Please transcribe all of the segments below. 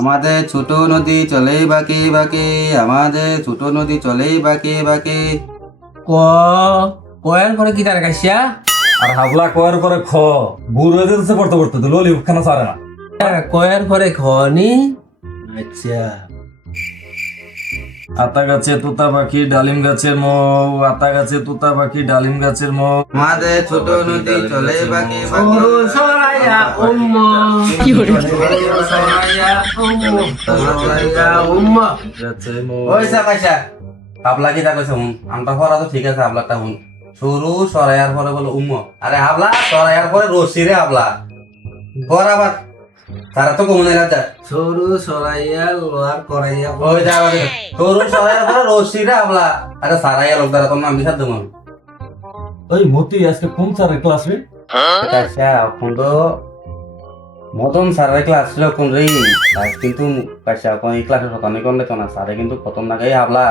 আমাদের ছোট নদী চলেই বাঁকে বাঁকে, আমাদের ছোট নদী চলেই বাঁকে বাঁকে। ক কয়ের পরে কি তার কাইসা আর হাবলা কয়ের পরে খ বুড়ো হয়ে যেতেছে পড়তে পড়তে তো ললি খানা সারে না। কয়ের পরে খনি। আচ্ছা আতা গাছে তোতা পাখি ডালিম গাছের মৌ, আতা গাছে তোতা পাখি ডালিম গাছের মৌ। আমাদের ছোট নদী চলেই বাঁকে বাঁকে। সরু সরাইয়া উম্মা কি হরে সরাইয়া উম্মা গাছের মৌ। ওই সা পয়সা হাবলা কি তা কইছে হুন, আমটা পড়া তো ঠিক আছে, হাবলাটা হুন। সরু সরাইয়ার পরে বলো উম্ম, আরে হাবলা সরাইয়ার পরে রশি রে হাবলা পর আবার তারা তো কমনে রাজা। সরু সরাইয়া লোহার করাইয়া ওই যা সরু সরাইয়ার পরে রশি রে হাবলা, আরে সারাইয়া লোক দ্বারা তোর নাম বিসার দেবো। ওই মতি আজকে কোন স্যারের ক্লাস রে? আচ্ছা এখন তো মতন স্যারের ক্লাস ছিল কোন রে, আজ কিন্তু পয়সা কোন ক্লাসে শতানি কোন তো না স্যারে কিন্তু প্রথম না গাই হাবলা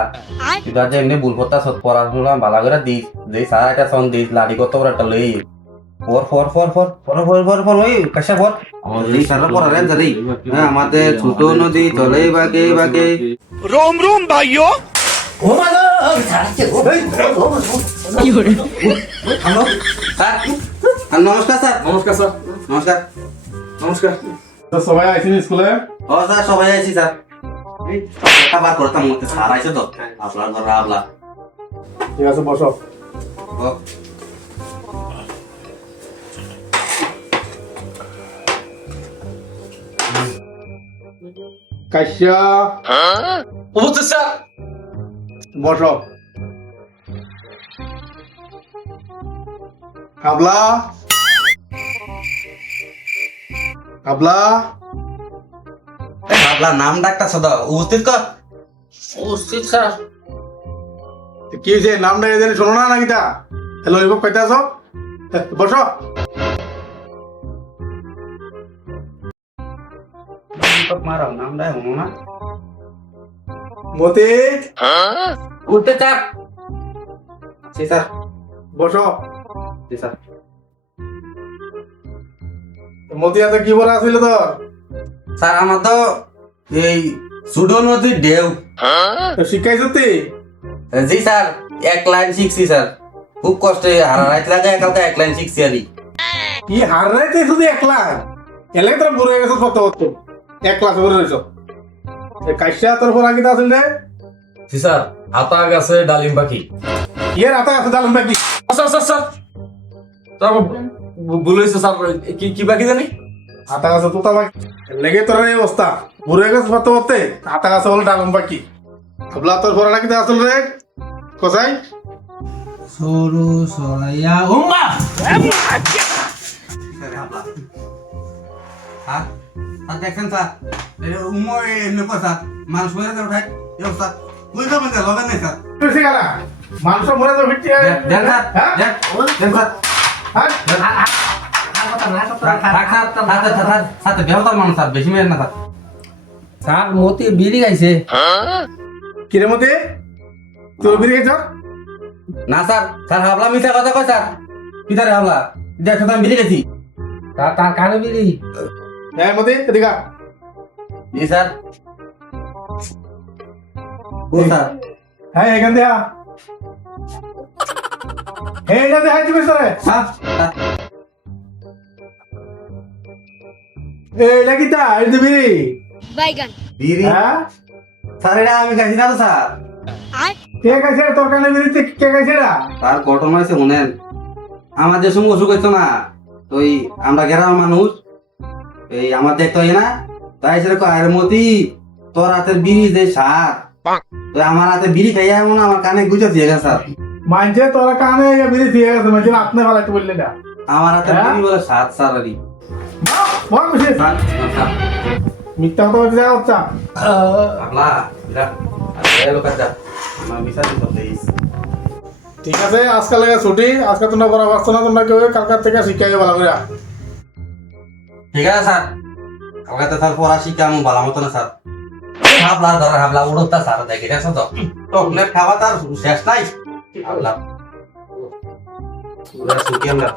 কিন্তু আজ এমনি ভুল করতে সব পড়াশোনা ভালো করে দিস যেই স্যার একটা সন দিস লাড়ি কত বড় একটা লই for for for for for for for for ওই কাশা ফর এই স্যার পড়া রে জারি। হ্যাঁ আমাদের ছোট নদী চলেই বাঁকে বাঁকে। रोम रोम भाइयों। ও মাগো ছাড়ছে কি হরে হ্যালো স্যার, নমস্কার স্যার। নমস্কার স্যার। নমস্কার। নমস্কার। তো সবাই আইছেন স্কুলে? ও স্যার সবাই আছি স্যার। এই খাবার করতাম মতে স্যার আইছে তো আপনার ঘর আবলা। ঠিক আছে বসো। ও কাশ্যা উপস্থিত স্যার। বসো। হাবলা হাবলা এই আবলা নাম ডাকটা সদা উপস্থিত কর। উপস্থিত স্যার কি হয়েছে? নাম ডাকে জানি শোনো না নাকি তা? হ্যালো এবার কইতে আসো, বসো। মারাও নাম ডাক হনো না। মতি উঠতে স্যার জি স্যার। বসো। জি স্যার। মতি আজ কি বলা আছিল তোর? স্যার আমার তো এই সুডো নদীর ঢেউ। শিখাইছ তুই? জি স্যার এক লাইন শিখছি স্যার, খুব কষ্টে হারা রাইত লাগে একালতে এক লাইন শিখছি আরই। কি হার রাইতে শুধু একলা এলে তোর বুড়ো হয়ে গেছ কত কত এক ক্লাস করে রয়েছ। কাশ্যা তোর পর আগে আসল রে? জি স্যার। আতা গাছে ডালিম পাখি। ইয়ে রাতা আছে জানেন নাকি? স্যার স্যার স্যার তারপর ভুল হয়েছে স্যার। কি কি বাকি জানি? আতা গাছে তোতা পাখি লেগে তোর এই অবস্থা বুড়ো হয়ে গেছে পড়তে পড়তে। আতা গাছে বলে ডালম পাখি। হাবলা তোর পর আগে আসল রে কোথায়? সরু সরাইয়া উম্মা হ্যাঁ স্যার দেখছেন স্যার উমর লোক স্যার মানুষ মরে যাবে ভাই এই অবস্থা বুঝতে পারবেন লবেন নাই স্যার। তুই শিখারা মানুষ মরে তো ভিত্তি দেন স্যার দেন স্যার। বেশি মেরেন না স্যার। স্যার মতি বিড়ি গাইছে কিরে মতে তোর বিরে গেছ? না স্যার, স্যার হাবলা মিথ্যা কথা কয় স্যার। পিতারে হাবলা দেখো তো আমি বিলি গেছি। তার কানে বিড়ি হ্যাঁ মতে এদিকে আ। জি স্যার। ও স্যার হ্যাঁ এখান দিয়ে আ। এইটা দেখা যাবে স্যার। স্যার এইটা কি তা এই দিবি? বাইগান বিড়ি হ্যাঁ স্যার এটা আমি খাইছি না তো স্যার। আর কে গাইছে তোর কানে বিরিতে? কে গাইছে রা? তার ঘটনা হয়েছে শুনেন, আমাদের সঙ্গে অসুখ হইতো না তো এই আমরা গ্রামের মানুষ এই আমার দেখতে হয় না তাই সেটা কয়ের মতি তোর হাতের বিড়ি যে সার তো আমার হাতে বিড়ি খাইয়া এমন আমার কানে গুজে দিয়ে গেছে স্যার। মানছে তোর কানে বিরি দিয়ে গেছে মানে আপনি ভালো একটু বললে না। আমার হাতে হ্যাঁ? বিড়ি বলে সাত স্যার আরই। বল বেশি স্যার স্যার মিথ্যা কথা বলতে যাও চা। আপলা বিরাট আরে লোক যা আমার বিচার দিতে প্লিজ। ঠিক আছে আজকাল লাগে ছুটি, আজকে তোমরা পড়া পারছো না, তোমরা কেউ কালকার থেকে শিখাই ভালো করে। ঠিক আছে স্যার, কালকে তো স্যার পড়া শিখা আমি ভালো মতো না স্যার। হাবলা ধর হাবলা উড়তা স্যার দেখে দেখছো তো চকলেট খাওয়া তার শেষ নাই হাবলা পুরা সুখী আমরা।